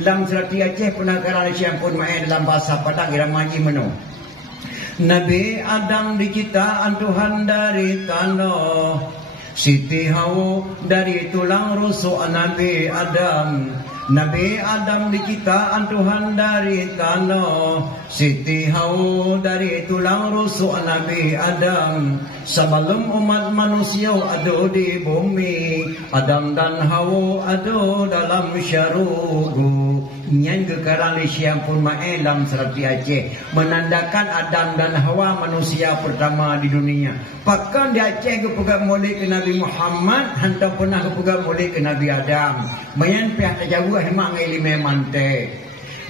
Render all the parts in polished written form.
dalam serati Aceh penakaran siang pun main dalam bahasa Padang iramaji meno. Nabi Adam diciptaan Tuhan dari tanah, Siti Hawa dari tulang rusuk Nabi Adam. Nabi Adam diciptaan Tuhan dari tanah, Siti Hawa dari tulang rusuk Nabi Adam. Sebelum umat manusia ada di bumi, Adam dan Hawa ada dalam syurga. Nyan kekarang di siang pun dalam serati Aceh menandakan Adam dan Hawa manusia pertama di dunia. Pakan di Aceh kepegang molek ke Nabi Muhammad, hantar pernah kepegang molek ke Nabi Adam. Mayan pihak terjaga hemak ngai lima mante.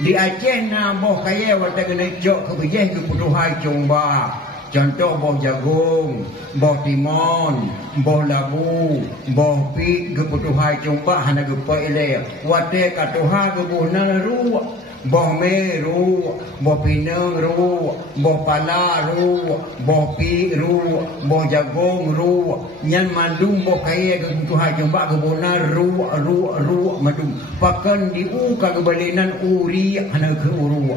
Di Aceh na boh kaya wata kena jok ke bejeh ke putuhai comba. Contoh boh jagung, boh timun, boh labu, boh pi ke putuhai comba hana ke paile. Wate katuha ke boh naru, boh meru, boh pinang ru, boh pala ru, boh pi ru, boh jagung ru. Nyan mandung boh kaya ke putuhai comba ke boh naru mandung. Pakan diu ka kebalinan uri hana ke uru.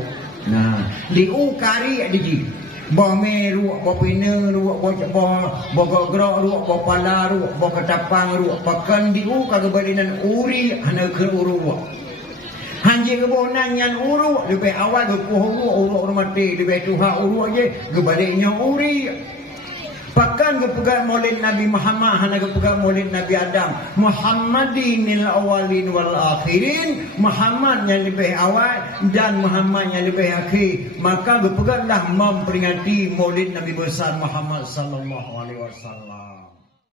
Nah, diu kari adiji. Boh meru, boh pinang ru, boh gogrok ru, boh pala ru, boh ketapang ru. Pakan diu ka kebalinan uri hana ke uru. Hanji kebonan yang uru lebih awal ke uru mati lebih tuha uru aja kebaliknya uri. Pakan kepegang maulid Nabi Muhammad hana kepegang maulid Nabi Adam. Muhammadinil awalin wal akhirin, Muhammad yang lebih awal dan Muhammad yang lebih akhir. Maka kepeganglah memperingati maulid Nabi besar Muhammad sallallahu alaihi wasallam.